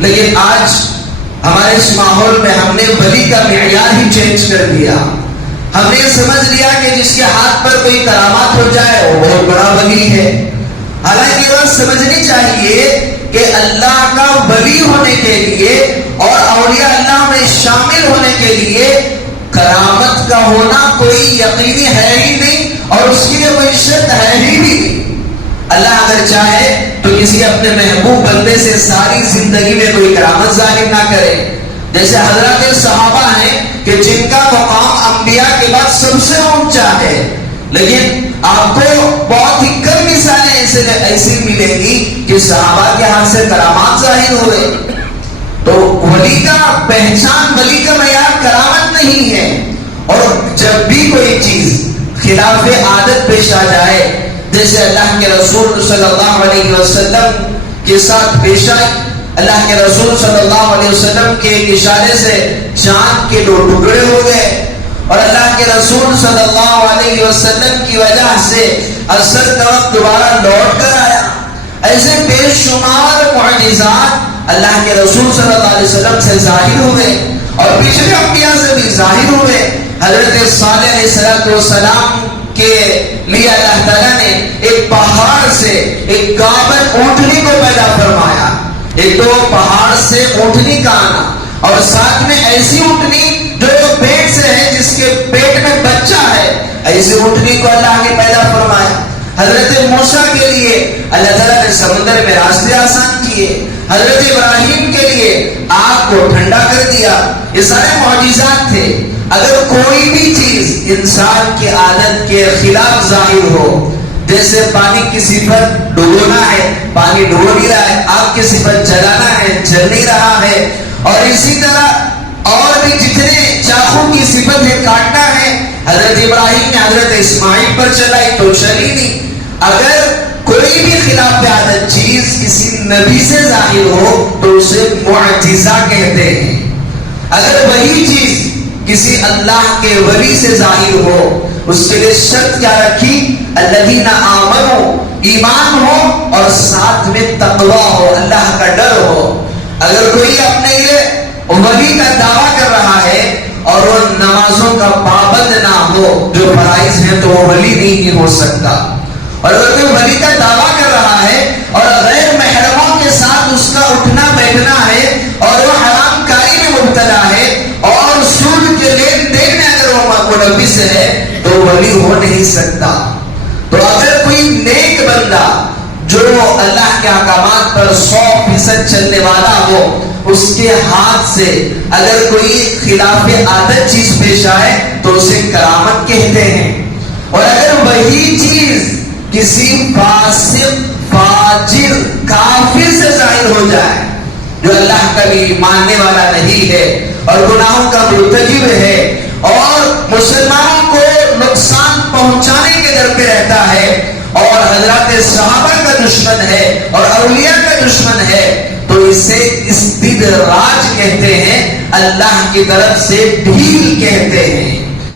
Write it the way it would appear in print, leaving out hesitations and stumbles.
لیکن آج ہمارے اس ماحول میں ہم نے ولی کا معیار ہی چینج کر دیا. ہم نے سمجھ لیا کہ جس کے ہاتھ پر کوئی کرامات ہو جائے وہ بہت بڑا ولی ہے. حالانکہ یہ بات سمجھنی چاہیے کہ اللہ کا ولی ہونے کے لیے اور اولیاء اللہ میں شامل ہونے کے لیے کرامت کا ہونا کوئی یقینی ہے ہی نہیں اور اس کے لیے کوئی شرط ہے ہی نہیں. اللہ اگر چاہے تو کسی اپنے محبوب بندے سے ساری زندگی میں کوئی کرامت ظاہر نہ کرے. جیسے حضرات صحابہ ہیں کہ جن کا مقام انبیاء کے بعد سب سے اونچا ہے، لیکن آپ کو بہت ہی کم مثالیں ایسی ملیں گی کہ صحابہ کے ہاتھ سے کرامات ظاہر ہوئے. تو ولی کا پہچان، ولی کا معیار کرامت نہیں ہے. اور جب بھی کوئی چیز خلاف عادت پیش آ جائے، جیسے اللہ کے رسول صلی اللہ علیہ وسلم کے ساتھ پیش آئی، اللہ کے رسول صلی اللہ علیہ وسلم کے اشارے سے چاند کے 2 ٹکڑے ہو گئے اور اللہ کے رسول صلی اللہ علیہ وسلم کی وجہ سے عصر کا وقت دوبارہ لوٹ کر آیا. ایسے بے شمار معجزات اللہ کے رسول صلی اللہ علیہ وسلم سے ظاہر ہوئے اور پچھلے انبیاء سے بھی ظاہر ہوئے. حضرت صالح علیہ السلام کے لیے اللہ تعالیٰ نے ایک پہاڑ سے ایک گابن اونٹنی کو پیدا فرمایا. ایک تو پہاڑ سے اونٹنی کا آنا اور ساتھ میں ایسی اونٹنی جو پیٹ سے ہے، جس کے پیٹ میں بچہ ہے، ایسی اونٹنی کو اللہ نے پیدا فرمایا. حضرت موسیٰ کے لیے اللہ تعالیٰ نے سمندر میں راستے آسان کیے. حضرت ابراہیم کے لیے آگ کو ٹھنڈا کر دیا. یہ سارے معجزات تھے. اگر کوئی بھی چیز انسان کی عادت کے خلاف ظاہر ہو، جیسے پانی کی صفت ڈبونا ہے، پانی ڈبو نہیں رہا ہے، آگ کی صفت جلانا ہے، جل نہیں رہا ہے، اور اسی طرح اور بھی جتنے چاقو کی صفت ہے کاٹنا ہے، حضرت ابراہیم نے حضرت اسماعیل پر چلائی تو چلی نہیں. اگر کوئی بھی خلاف عادت چیز کسی نبی سے ظاہر ہو تو اسے معجزہ کہتے ہیں. اگر وہی چیز کسی اللہ کے ولی سے ظاہر ہو، اس کے لیے شرط کیا رکھی؟ الذین آمنوا، ایمان ہو اور ساتھ میں تقوی ہو، اللہ کا ڈر ہو. اگر کوئی اپنے لیے ولی کا دعویٰ کر رہا ہے اور وہ نمازوں کا پابند نہ ہو جو فرائض ہیں، تو وہ ولی نہیں ہو سکتا. اور اگر کوئی ولی کا دعویٰ کر رہا ہے اور غیر محرموں کے ساتھ اس کا اٹھنا بیٹھنا ہے اور وہ حرام کاری میں مبتلا ہے اور سود کے لین دین میں اگر وہ ملوث ہے تو ولی ہو نہیں سکتا. تو اگر کوئی نیک بندہ جو اللہ کے احکامات پر 100% چلنے والا ہو، اس کے ہاتھ سے اگر کوئی خلاف عادت چیز پیش آئے تو اسے کرامت کہتے ہیں. اور اگر وہی چیز کسی فاسق، فاجر، کافر سے ظاہر ہو جائے جو اللہ کا بھی ماننے والا نہیں ہے اور گناہوں کا مرتکب ہے اور مسلمانوں کو نقصان پہنچانے کے در پہ رہتا ہے اور حضرات صحابہ کا دشمن ہے اور اولیاء کا دشمن ہے، تو اسے استدراج کہتے ہیں، اللہ کی طرف سے ڈھیل کہتے ہیں.